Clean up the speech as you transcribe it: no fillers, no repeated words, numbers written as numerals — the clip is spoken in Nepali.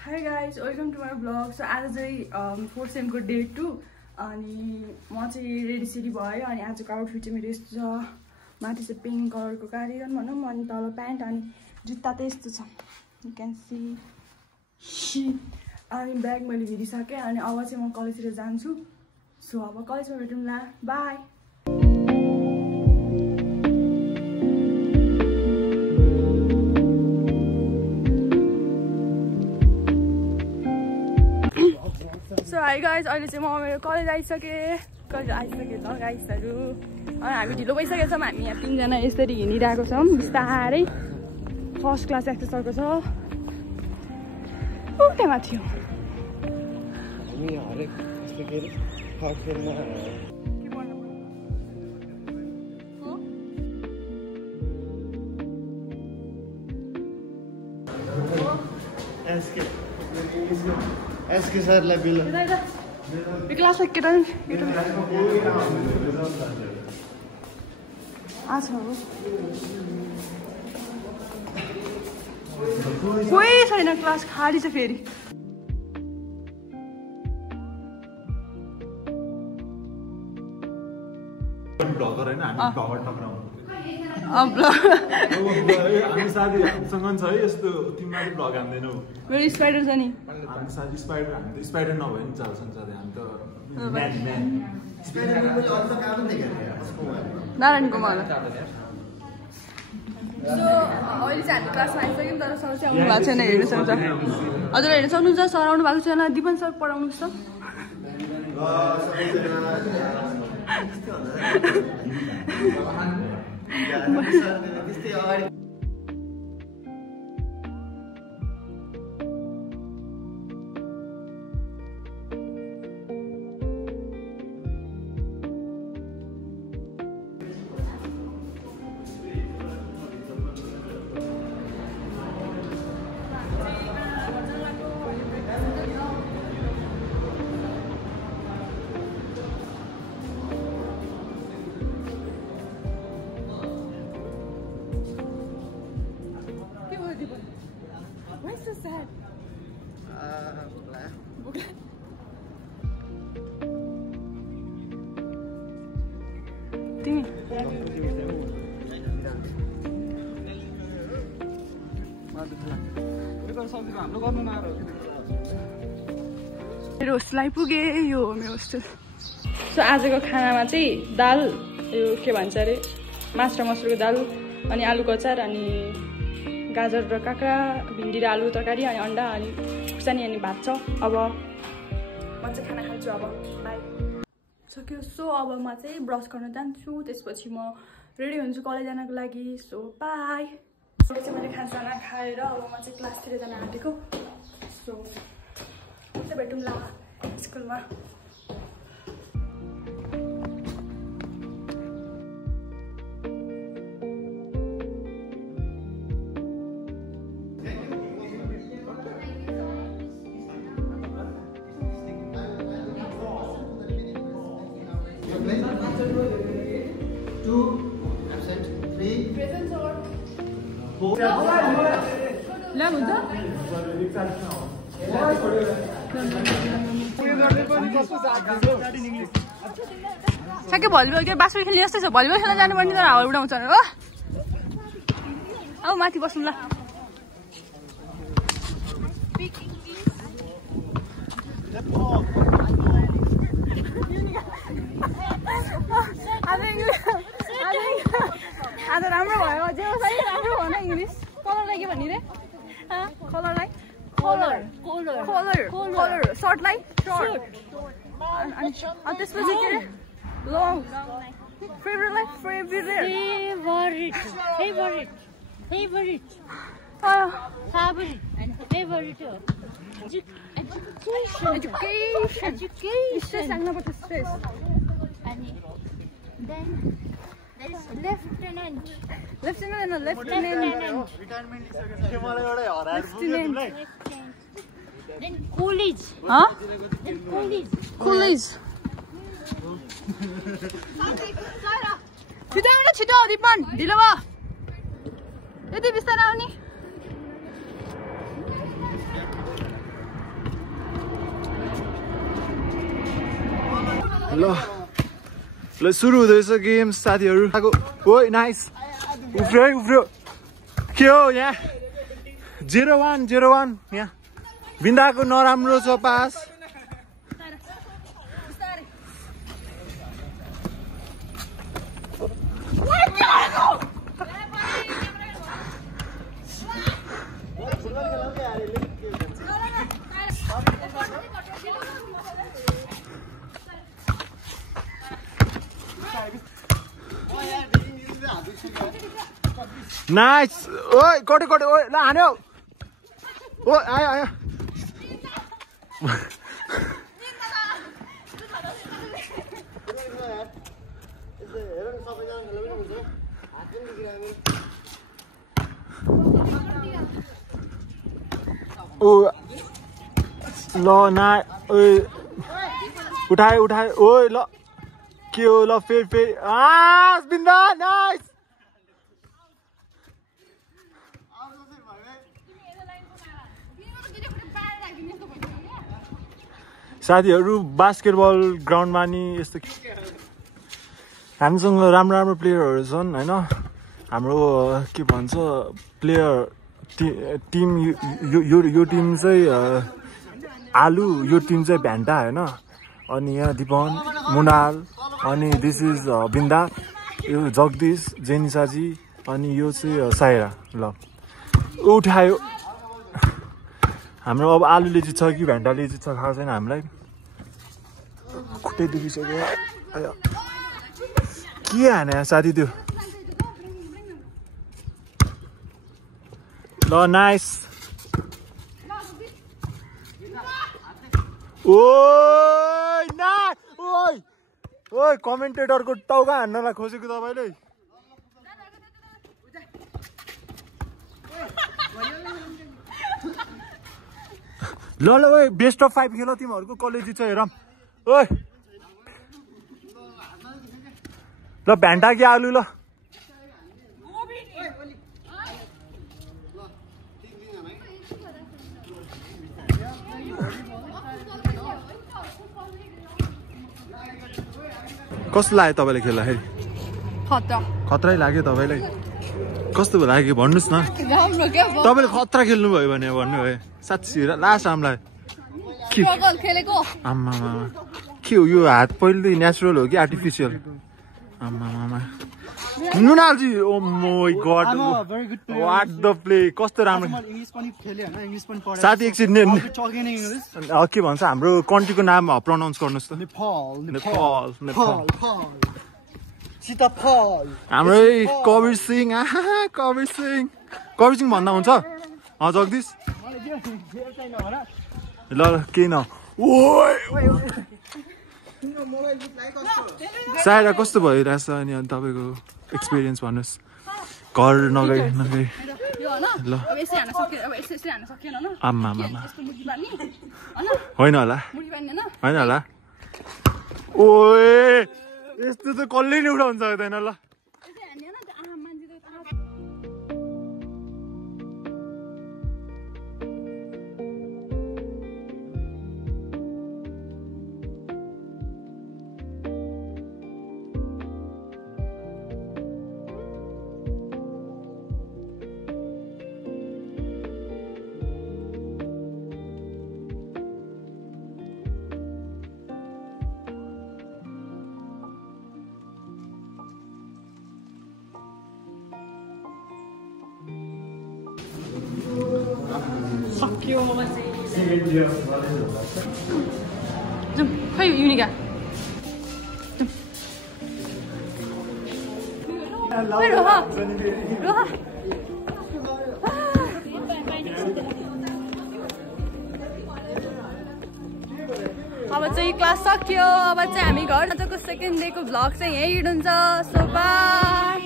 Hi guys, welcome to my vlog. So आज चाहिँ 4th sem को day 2 अनि म चाहिँ रेडी सेडी भयो अनि आजको आउटफिट चाहिँ मेरो यस्तो छ माथि चाहिँ पिङ्क कलरको कार्डिगन भनौँ अनि तल प्यान्ट अनि जुत्ता त यस्तो छ यु क्यान सी अनि ब्याग मैले भिडिसकेँ अनि अब चाहिँ म कलेजतिर जान्छु सो अब कलेजमा भेटौँला बाई So hi guys, अहिले चाहिँ म मेरो कलेज आइसकेँ ल गाइसहरू अनि हामी ढिलो भइसकेको छौँ हामी यहाँ 3 जना यसरी हिँडिरहेको छौँ बिस्तारै फर्स्ट क्लास एक्सेस अर्को छ उतै माथि हो एसके सरलाई बिल यो क्लास केटा कोही छैन क्लास खाली छ फेरि ब्लगर हैन हामी ब्लगर टक्राउँ हामी साथीसँग छ है यस्तो तिमीले ब्लग हान्दैनौ मेरो स्पाइडर छ नि हामी साथी स्पाइडर हामी स्पाइडर नभए नि चल्छ नि सधैँ हामी त म्यान स्पाइडर पनि अरू त काम देखेर नारायणको मलाई सो अहिले चाहिँ हामी क्लासमा आइसक्यौँ तर सर चाहिँ आउनु भएको छैन हेर्नु सक्छ हजुर हेर्नु सक्नुहुन्छ सर आउनु भएको छैन दिपन सर पढाउनुहोस् त Why so sad? मेरो होस्टेल पुगे यो मेरो होस्टेल सो आजको खानामा चाहिँ दाल यो के भन्छ अरे माछा र मसुरको दाल अनि आलुको अचार अनि गाजर र काँक्रा भिन्डी र आलु तरकारी अनि अन्डा अनि खुर्सानी अनि भात छ अब म चाहिँ खाना खान्छु अब बाई सक्यो सो अब म चाहिँ ब्रस गर्न जान्छु त्यसपछि म रेडी हुन्छु कलेज जानको लागि सो बाई चाहिँ मैले खानासाना खाएर अब म चाहिँ क्लासतिर जान आँटेको सो चाहिँ भेटौँला स्कुलमा ठ्याक्कै भलिबल के बास्केट खेल्ने जस्तै छ भलिबल खेल्न जानुपर्ने तर हावा उडाउँछ हो अब माथि बस्नु ल आज राम्रो भयो जे होस् राम्रो भन इङ्ग्लिस कलरलाई के भन्ने रे कलरलाई कलर सर्टलाई सर्ट अनि त्यसपछि के रे लङ फेभरेटलाई फेभरेट एजुकेसन लाग्नुपर्छ स्ट्रेस अनि then Lieutenant. Then Coolidge. Huh? Then Coolidge. छिटो दिपन ढिलो भयो यति बिस्तारै आउने ल सुरु हुँदैछ गेम साथीहरू ओइ नाइस उफ्रियो के हो यहाँ 0-1 यहाँ बिन्दाको नराम्रो छ पास नाइस ओइ कोटे ओइ ल हान्यो ओ आयो ओ ल ना ओइ उठाए ओइ ल के हो ल फेरि बिन्दा नाइस साथीहरू बास्केटबल ग्राउन्डमा नि यस्तो हामीसँग राम्रो प्लेयरहरू छन् होइन हाम्रो के भन्छ प्लेयर टिम यो टिम चाहिँ आलु यो टिम चाहिँ भ्यान्टा होइन अनि यहाँ दिपन मुनाल अनि दिस इज बिन्दा यो जगदीश जेनिसाजी अनि यो चाहिँ साइरा ल उठायो हाम्रो अब आलुले जित्छ कि भ्यान्टाले जित्छ थाहा छैन हामीलाई खुट्टै दुखिसक्यो के हाने साथी त्यो ल नाइस ओइ कमेन्टेटरको टाउका हान्नलाई खोजेको तपाईँले ल ओइ बेस्ट अफ 5 खेल तिमीहरूको कसले जित्छ हेरौँ ओइ ल भ्यान्टा कि आलु ल कस्तो लाग्यो तपाईँलाई खेल्दाखेरि खतरै लाग्यो तपाईँलाई कस्तो लाग्यो भन्नुहोस् न तपाईँले खतरा खेल्नुभयो भने भन्नुभयो साँच्ची लास्ट हामीलाई आम्मा के हो यो हात पहिल्यै नेचुरल हो कि आर्टिफिसियल आम्मा नुनालजी oh my God what the play कस्तो राम्रो साथी एकछिन के भन्छ हाम्रो कन्ट्रीको नाम प्रनाउन्स गर्नुहोस् त नेपाल हाम्रो कबिर सिंह भन्दा हुन्छ जगदीश ल केही न सायरा कस्तो भइरहेछ अनि तपाईँको एक्सपिरियन्स भन्नुहोस् घर नगई ल आम्मा होइन होला ओए यस्तो त कसले नि उठाउनु सक्दैन ल खै युनिका अब चाहिँ क्लास सक्यो अब चाहिँ हामी घर आजको सेकेन्ड डेको भ्लग चाहिँ यहीँ हुन्छ सो बाई